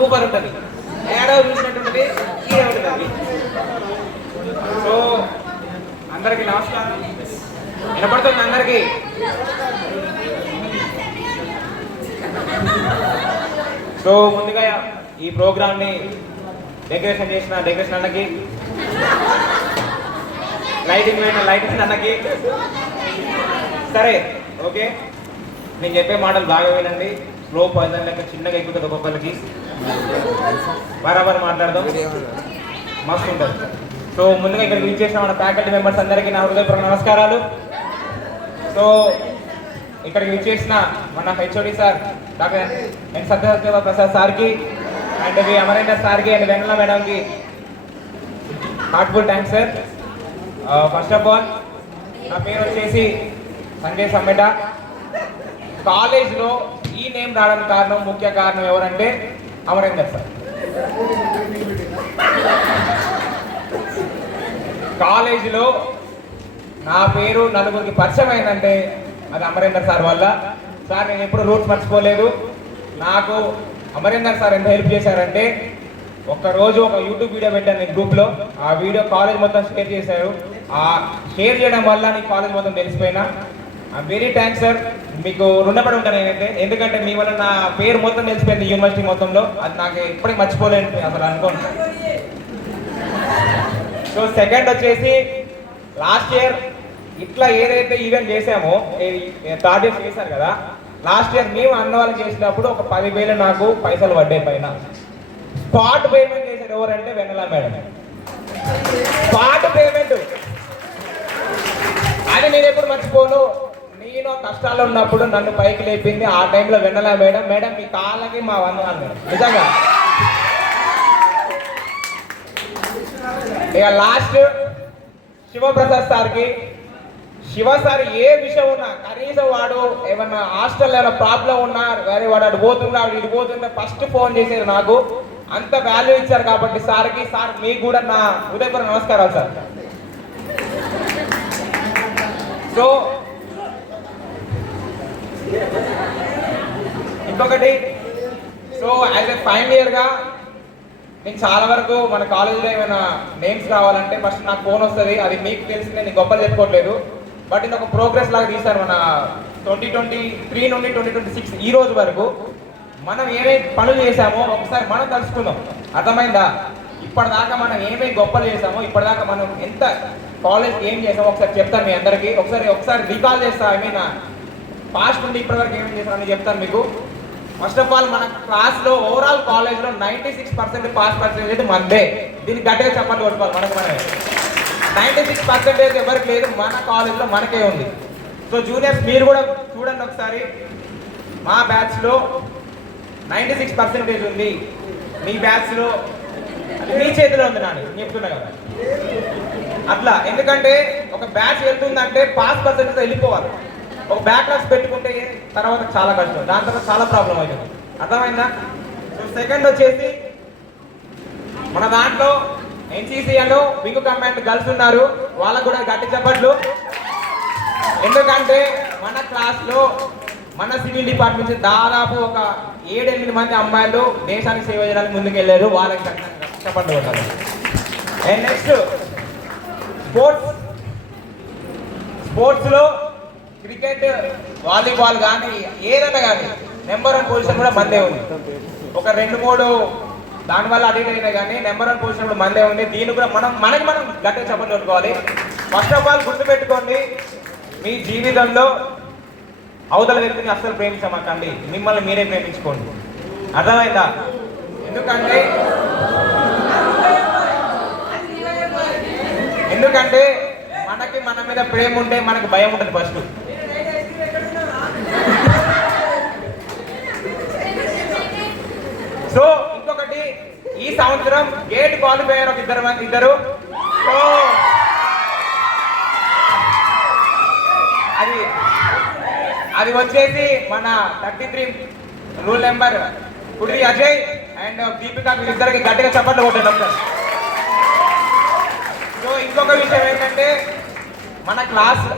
Super ఉంటుంది. ఏడో చూసినట్టుంటుంది, ఈడే ఉంటుంది. సో అందరికీ నమస్కారం. వినపడుతుంది అందరికీ? సో ముందుగా ఈ ప్రోగ్రామ్ని డెకరేషన్ చేసిన డెకరేషన్ అన్నకి, లైటింగ్ వేసిన లైటింగ్ అన్నకి. సరే ఓకే, నేను చెప్పే మాటలు బాగా వినండి. స్లో పాయిజన్ లెక్క చిన్నగా ఎక్కుతుంది ఒక్కొక్కరికి, బరాబర్ మాట్లాడదాం, మస్తు ఉంటుంది. సో ముందుగా ఇక్కడికి విచ్చేసిన మన ఫ్యాకల్టీ మెంబర్స్ అందరికీ నా హృదయపూర్వక నమస్కారాలు. సో ఇక్కడికి విచ్చేసిన మన HOD sir doctor N Satyadeva Prasad సార్కి అండ్ వి అమరేందర్ సార్కి అండ్ వెన్నెల మేడంకి heartful thanks sir. First of all నా పేరు వచ్చేసి సంజయ్ సమ్మెట. కాలేజ్లో ఈ నేమ్ రావడానికి కారణం, ముఖ్య కారణం ఎవరంటే అమరేందర్ సార్. కాలేజీలో నా పేరు నలుగురికి పరిచయం అయిందంటే అది అమరేందర్ సార్ వల్ల. సార్ నేను ఎప్పుడు రూట్స్ మర్చిపోలేదు. నాకు అమరేందర్ సార్ ఎంత హెల్ప్ చేశారంటే, ఒక్కరోజు ఒక యూట్యూబ్ వీడియో పెట్టాను నేను గ్రూప్లో. ఆ వీడియో కాలేజ్ మొత్తం షేర్ చేశారు. ఆ షేర్ చేయడం వల్ల నీకు కాలేజ్ మొత్తం తెలిసిపోయినా. వెరీ థ్యాంక్స్ సార్, మీకు రుణపడి ఉంటాను నేనైతే. ఎందుకంటే మీ వల్ల నా పేరు మొత్తం తెలిసిపోయింది యూనివర్సిటీ మొత్తంలో. అది నాకు ఎప్పటికీ మర్చిపోలేను అసలు అనుకోండి. సో సెకండ్ వచ్చేసి లాస్ట్ ఇయర్ ఇట్లా ఏదైతే ఈవెంట్ చేసామో, థర్డ్ ఇయర్ చేశారు కదా, లాస్ట్ ఇయర్ మేము అన్న వాళ్ళు చేసినప్పుడు ఒక 10,000 నాకు పైసలు పడ్డాయి పైన. స్పాట్ పేమెంట్ చేశారు ఎవరంటే వెన్నెల మేడం. స్పాట్ పేమెంట్ అది నేను ఎప్పుడు మర్చిపోను. నేను కష్టాల్లో ఉన్నప్పుడు నన్ను పైకి లేపింది ఆ టైంలో వెన్నెల మేడం. మేడం మీ కాళ్ళకి మా వందనాలు మేడం, నిజంగా. ఇక లాస్ట్ శివప్రసాద్ సార్కి. శివ సార్ ఏ విషయం ఉన్నా, కనీసం వాడు ఏమన్నా హాస్టల్ ఏమైనా ప్రాబ్లం ఉన్నా, వేరే వాడు అటు పోతుండే ఇటు పోతుండే ఫస్ట్ ఫోన్ చేసేది నాకు. అంత వాల్యూ ఇచ్చారు కాబట్టి సార్కి. సార్ మీకు కూడా నా హృదయపూర్వక నమస్కారాలు సార్. సో ఇంకొకటి, సో యాజ్ ఎ ఫైనల్ ఇయర్గా నేను చాలా వరకు మన కాలేజీలో ఏమైనా నేమ్స్ కావాలంటే ఫస్ట్ నాకు ఫోన్ వస్తుంది. అది మీకు తెలిసి నేను గొప్పలు చెప్పుకోవట్లేదు, బట్ ఇది ఒక ప్రోగ్రెస్ లాగా తీశారు. మన 2023 నుండి 2026 ఈ రోజు వరకు మనం ఏమేమి పనులు చేశామో ఒకసారి మనం తెలుసుకుందాం. అర్థమైందా? ఇప్పటిదాకా మనం ఏమేమి గొప్పలు చేసామో, ఇప్పటిదాకా మనం ఎంత కాలేజ్కి ఏం చేసామో ఒకసారి చెప్తాను మీ అందరికీ. ఒకసారి రీకాల్ చేస్తా. ఐ మీన్ పాస్ట్ నుండి ఇప్పటివరకు ఏమేమి చేస్తామని చెప్తాను మీకు. ఫస్ట్ ఆఫ్ ఆల్ మన క్లాస్లో ఓవరాల్ కాలేజ్లో 96% పాస్ పర్సెంటేజ్ మందే. దీనికి గట్టిగా చెప్పండి కొట్టుకోవాలి. మనమే 96% ఎవరికి లేదు, మన కాలేజ్లో మనకే ఉంది. సో జూనియర్స్ మీరు కూడా చూడండి ఒకసారి. మా బ్యాచ్లో 96% ఉంది. మీ బ్యాచ్లో మీ చేతిలో ఉంది నాని చెప్తున్నా కదా అట్లా. ఎందుకంటే ఒక బ్యాచ్ వెళ్తుందంటే పాస్ పర్సెంటేజ్ వెళ్ళిపోవాలి. ఒక బ్యాక్లాగ్స్ పెట్టుకుంటే తర్వాత చాలా కష్టం, దాని తర్వాత చాలా ప్రాబ్లం అవుతుంది. అర్థమైందా? సో సెకండ్ వచ్చేసి మన దాంట్లో ఎన్సీసీ అను వింగ్ కమాండ్ గర్ల్స్ ఉన్నారు. వాళ్ళకు కూడా గట్టి చెప్పట్లు. ఎందుకంటే మన క్లాస్లో మన సివిల్ డిపార్ట్మెంట్ నుంచి దాదాపు ఒక 7-8 మంది అమ్మాయిలు దేశానికి సేవ చేయడానికి ముందుకు వెళ్ళారు. వాళ్ళకి చెప్పట్లు కొట్టాలి. అండ్ నెక్స్ట్ స్పోర్ట్స్లో క్రికెట్, వాలీబాల్ కానీ ఏదైనా కానీ నెంబర్ 1 పొజిషన్ కూడా మందే ఉంది. ఒక 2-3 దానివల్ల అడిట్ అయినా కానీ నెంబర్ 1 పొజిషన్ కూడా మందే ఉంది. దీన్ని కూడా మనకి మనం గట్టిగా చెప్పలు కొట్టుకోవాలి. ఫస్ట్ ఆఫ్ ఆల్ గుర్తుపెట్టుకోండి, మీ జీవితంలో అవతల వ్యక్తిని అస్సలు ప్రేమించమాకండి, మిమ్మల్ని మీరే ప్రేమించుకోండి. అర్థమైందా? ఎందుకంటే మనకి మన మీద ప్రేమ ఉంటే మనకి భయం ఉంటుంది ఫస్ట్. సో ఇంకొకటి, ఈ సంవత్సరం గేట్ క్వాలిఫైయర్ ఒక ఇద్దరు. సో అది వచ్చేసి మన 33 రూల్ నెంబర్ కుడి అజయ్ అండ్ దీపిక, వీళ్ళిద్దరికి గట్టిగా చప్పట్లు కొట్టండి ఒకసారి. సో ఇంకొక విషయం ఏంటంటే,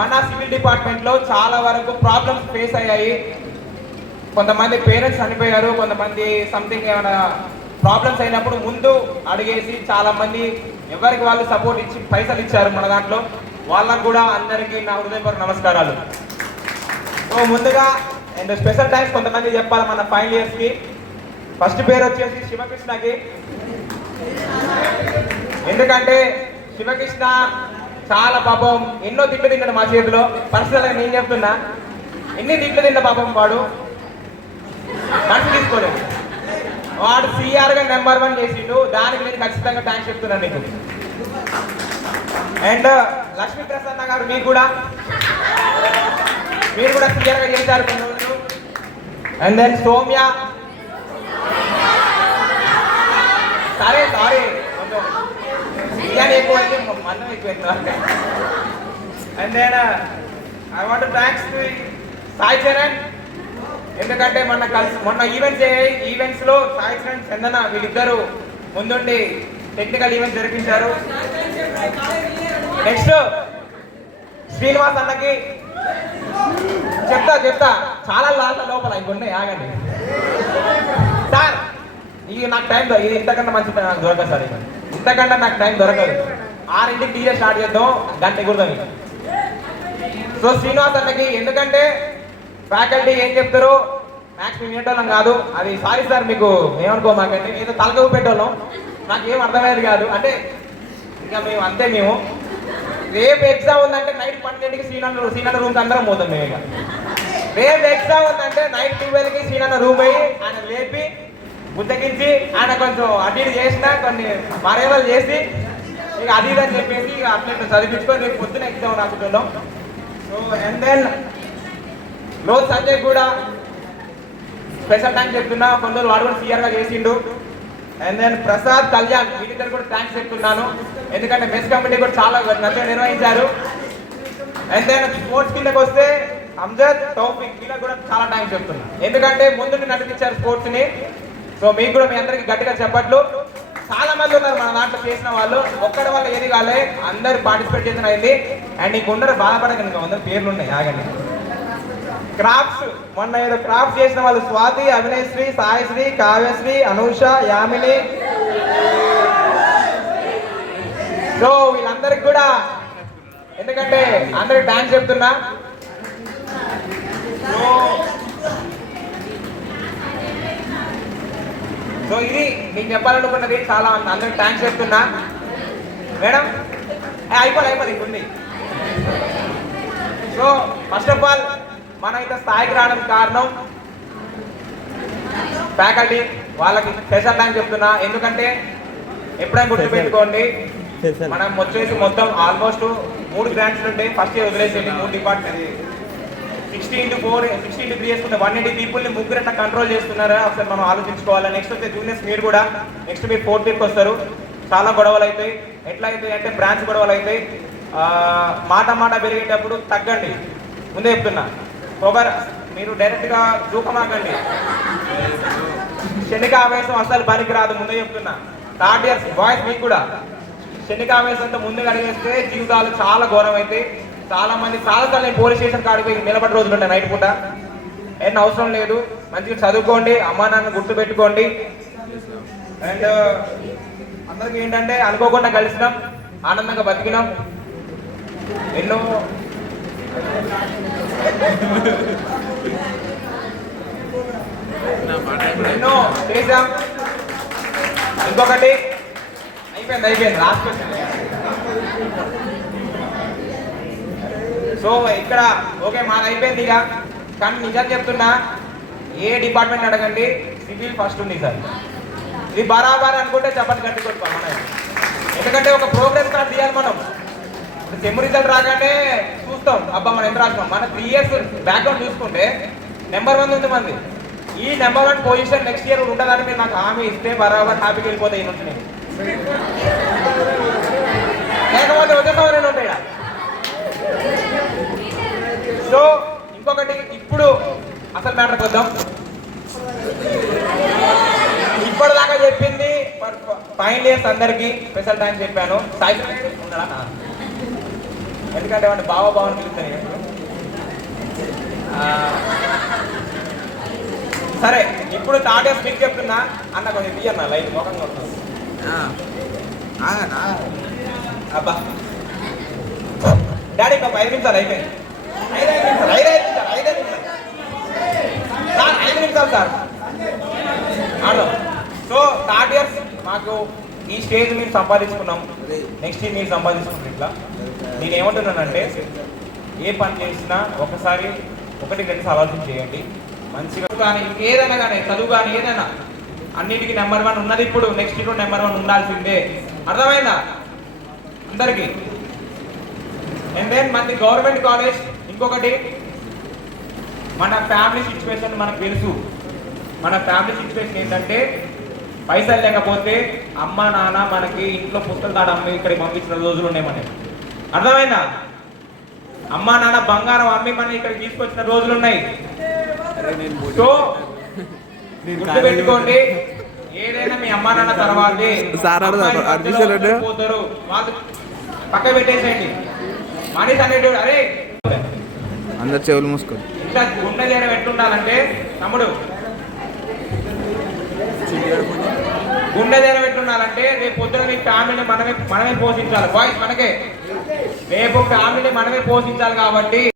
మన సివిల్ డిపార్ట్మెంట్లో చాలా వరకు ప్రాబ్లమ్స్ ఫేస్ అయ్యాయి. కొంతమంది పేరెంట్స్ చనిపోయారు, కొంతమంది సంథింగ్ ఏమైనా ప్రాబ్లమ్స్ అయినప్పుడు ముందు అడిగేసి చాలా మంది ఎవరికి వాళ్ళు సపోర్ట్ ఇచ్చి పైసలు ఇచ్చారు మన దాంట్లో. వాళ్ళకు కూడా అందరికీ నా హృదయపూర్వక నమస్కారాలు. సో ముందుగా అండ్ స్పెషల్ థ్యాంక్స్ కొంతమంది చెప్పాలి మన ఫైనల్ ఇయర్స్కి. ఫస్ట్ పేరు వచ్చేసి శివకృష్ణకి. ఎందుకంటే శివకృష్ణ చాలా పాపం ఎన్నో తిట్లు తిన్నాడు మా చేతిలో. పర్సనల్గా నేను చెప్తున్నా, ఎన్ని తిట్లు తిన్న పాపం వాడు మనసు తీసుకోలేదు. వాడు సిఆర్గా నెంబర్ 1 చేసిండు. దానికి నేను ఖచ్చితంగా థ్యాంక్స్ చెప్తున్నాను నీకు. అండ్ లక్ష్మీ ప్రసన్న గారు మీరు కూడా సిఆర్గా చేశారు కొన్ని రోజులు. And then Soumya, sorry biryani ఎక్కువైంది, మన్నం ఎక్కువైంది. And then I want thanks to Sai Charan. ఎందుకంటే మొన్న ఈవెంట్స్ లో సాయి చరణ్, చందన వీళ్ళిద్దరూ ముందుండి టెక్నికల్ ఈవెంట్స్ జరిపించారు. నెక్స్ట్ శ్రీనివాస్ అన్నకి చెప్తా చాలా లోపల ఇంకొన్ని ఆగండి సార్. ఇది నాకు టైం ఇది ఇంతకన్నా మంచి నాకు దొరకదు సార్. ఇంతకన్నా నాకు టైం దొరకదు. 6ంటికి టీజే స్టార్ట్ చేద్దాం, గంట ఎగురుదాం. సో శ్రీనివాస్ అన్నకి, ఎందుకంటే ఫ్యాకల్టీ ఏం చెప్తారో మ్యాథ్స్ మేము వినేటోళ్ళం కాదు. అది సారీ సార్, మీకు ఏమనుకో మాకండి, ఏదో తలకవు పెట్టేవాళ్ళం, నాకు ఏం అర్థమయ్యేది కాదు. అంటే ఇంకా మేము అంతే. మేము రేపు ఎగ్జామ్ ఉందంటే నైట్ 12ంటికి శ్రీనన్న రూమ్కి అందరం పోతాం మేము. ఇక రేపు ఎగ్జామ్ ఉందంటే నైట్ 12కి శ్రీనన్న రూమ్ అయ్యి ఆయన లేపి బుద్ధగించి ఆయన కొంచెం అటు ఇటు చేసిన కొన్ని మరేవాళ్ళు చేసి ఇక అది ఇదని చెప్పేసి ఇక అట్లా చదివించుకొని రేపు పొద్దున ఎగ్జామ్ రాసుకుంటాం. సో అండ్ దెన్ రోజు సంజయ్ కూడా స్పెషల్ థ్యాంక్స్ చెప్తున్నా. కొన్ని రోజులు వాడు కూడా సిఆర్గా చేసిండు. అండ్ దెన్ ప్రసాద్, కళ్యాణ్ వీళ్ళిద్దరు కూడా థ్యాంక్స్ చెప్తున్నాను. ఎందుకంటే మెస్ కమిటీ కూడా చాలా మంచిగా నిర్వహించారు. అండ్ దెన్ స్పోర్ట్స్ కిందకి వస్తే అమ్జద్, తౌఫిక్ వీళ్ళకి కూడా చాలా థ్యాంక్స్ చెప్తున్నా. ఎందుకంటే ముందు నడిపించారు స్పోర్ట్స్ని. సో మీకు కూడా మీ అందరికి గట్టిగా చెప్పట్లు. చాలా మంది ఉన్నారు మన దాంట్లో చేసిన వాళ్ళు, ఒక్కడి వల్ల ఏది కాలే, అందరు పార్టిసిపేట్ చేసిన అయింది. అండ్ నీకు ఉండరు బాధపడక, ఇంకా 100 పేర్లు ఉన్నాయి ఆగండి. క్రాఫ్ట్స్ మొన్న ఏదో క్రాఫ్ట్స్ చేసిన వాళ్ళు స్వాతి, అభినయశ్రీ, సాయశ్రీ, కావ్యశ్రీ, అనూష, యామిని. సో వీళ్ళందరికి కూడా ఎందుకంటే అందరికి థ్యాంక్స్ చెప్తున్నా. సో ఇది మీకు చెప్పాలనుకున్నది. చాలా అందరికి థ్యాంక్స్ చెప్తున్నా. మేడం అయిపోయి ఉంది. సో ఫస్ట్ ఆఫ్ ఆల్ మనం ఇంత స్థాయికి రావడానికి కారణం ఫ్యాకల్టీ, వాళ్ళకి స్పెషల్ థ్యాంక్స్ చెప్తున్నా. ఎందుకంటే ఎప్పుడైనా గుర్తుపెట్టుకోండి, మనం వచ్చేసి మొత్తం ఆల్మోస్ట్ 3 గ్రాంట్స్ ఉంటాయి. ఫస్ట్ ఇయర్ వదిలేసేయండి, 3 డిపార్ట్మెంట్ 60x4 60x3 చేసుకుంటే 180 పీపుల్ని ముగ్గురు ఎట్లా కంట్రోల్ చేస్తున్నారా ఒకసారి మనం ఆలోచించుకోవాలి. నెక్స్ట్ వచ్చే జూనియర్స్ మీరు కూడా నెక్స్ట్ మీరు 4th ఇయర్కి వస్తారు. చాలా గొడవలు అవుతాయి. ఎట్లా అవుతాయి అంటే బ్రాంచ్ గొడవలు అవుతాయి. మాట పెరిగేటప్పుడు తగ్గండి, ముందే చెప్తున్నా. పొగర్ మీరు డైరెక్ట్గా దూకమాకండి. శనికావేశం అసలు పనికి రాదు, ముందే చెప్తున్నా. 3rd ఇయర్స్ బాయ్స్ మీకు కూడా శనికావేశంతో ముందుగా అడిగేస్తే జీవితాలు చాలా ఘోరం అవుతాయి. చాలా మంది చాలాసార్లు నేను పోలీస్ స్టేషన్ కాడికి నిలబడి రోజులు ఉంటాయి నైట్ పూట. ఏం అవసరం లేదు, మంచిగా చదువుకోండి, అమ్మా నాన్న గుర్తు పెట్టుకోండి. అండ్ అందరికి ఏంటంటే అనుకోకుండా కలిసినాం, ఆనందంగా బతికినాం, ఎన్నో చేసాం. ఇంకొకటి అయిపోయింది లాస్ట్ క్వశ్చన్. సో ఇక్కడ ఓకే మాది అయిపోయింది ఇక. కానీ నిజం చెప్తున్నా, ఏ డిపార్ట్మెంట్ అడగండి సివిల్ ఫస్ట్ ఉంది సార్. ఇది బరాబర్ అనుకుంటే చెప్పండి గట్టి కొట్టుకోవాలి మనం. ఎందుకంటే ఒక ప్రోగ్రెస్ కార్డ్ తీయాలి మనం. ఇప్పుడు సెమ్ రిజల్ట్ రాగానే చూస్తాం అబ్బా మనం ఎంత రాసినాం. మన 3 ఇయర్స్ బ్యాక్గ్రౌండ్ చూసుకుంటే నెంబర్ 1 ఉంది మంది. ఈ నెంబర్ 1 పొజిషన్ నెక్స్ట్ ఇయర్ ఉంటుందని మీరు నాకు హామీ ఇస్తే బరాబర్ హ్యాపీకి వెళ్ళిపోతాయి ఈ నుంచి. లేకపోతే వచ్చే సంవత్సరం ఉంటాయి. సో ఇంకొకటి, ఇప్పుడు అసలు మ్యాటర్కి వద్దాం. ఇప్పటిదాకా చెప్పింది ఫైనల్ ఇయర్స్ అందరికి స్పెషల్ థ్యాంక్స్ చెప్పాను. సాయి ఉన్నాడా? ఎందుకంటే వాడిని బావని పిలుస్తాను. సరే ఇప్పుడు థర్డ్ ఇయర్స్ మీకు చెప్తున్నా అన్న కొంచెం తీయన్న లైట్ ముఖంగా ఉంటుంది అబ్బా డాడీ ఒక 5 నిమిషాలు అయిపోయింది 5 నిమిషాలు సార్ ఆడదాం. సో థర్డ్ ఇయర్స్ మాకు ఈ స్టేజ్ మీరు సంపాదించుకున్నాం, నెక్స్ట్ ఇయర్ మీరు సంపాదించుకున్నాం. ఇట్లా నేను ఏమంటున్నానంటే ఏ పని చేసినా ఒకసారి 1-2 ఆలోచన చేయండి మంచిగా. కానీ ఏదైనా కానీ చదువు కానీ ఏదైనా అన్నిటికీ నెంబర్ 1 ఉన్నది. ఇప్పుడు నెక్స్ట్ ఇయర్ నెంబర్ 1 ఉండాల్సిందే. అర్థమైందా అందరికీ? అండ్ దెన్ మనది గవర్నమెంట్ కాలేజ్. ఇంకొకటి మన ఫ్యామిలీ సిచ్యువేషన్ మనకు తెలుసు. మన ఫ్యామిలీ సిచ్యువేషన్ ఏంటంటే పైసలు లేకపోతే అమ్మ నాన్న మనకి ఇంట్లో పుస్తకాలు తాడు అమ్మి ఇక్కడికి పంపించిన రోజులు ఉన్నాయి మనకి. అర్థమైందా? అమ్మ నాన్న బంగారం అమ్మి మన ఇక్కడికి తీసుకొచ్చిన రోజులు ఉన్నాయి. సో గుర్తుపెట్టుకోండి, ఏదైనా మీ అమ్మ నాన్న తర్వాతే పోతారు. వాళ్ళు పక్క పెట్టేసేయండి. మనిషి అనేటువంటి అరే అందరు చెవులు మూసుకో. ఇట్లా గుండె చేయడం ఎట్లుండాలంటే తమ్ముడు, గుండె ధైర్యం ఎట్లుండాలంటే రేపు పొద్దున మీ ఫ్యామిలీని మనమే పోషించాలి. బాయ్స్ మనకే రేపు ఫ్యామిలీని మనమే పోషించాలి. కాబట్టి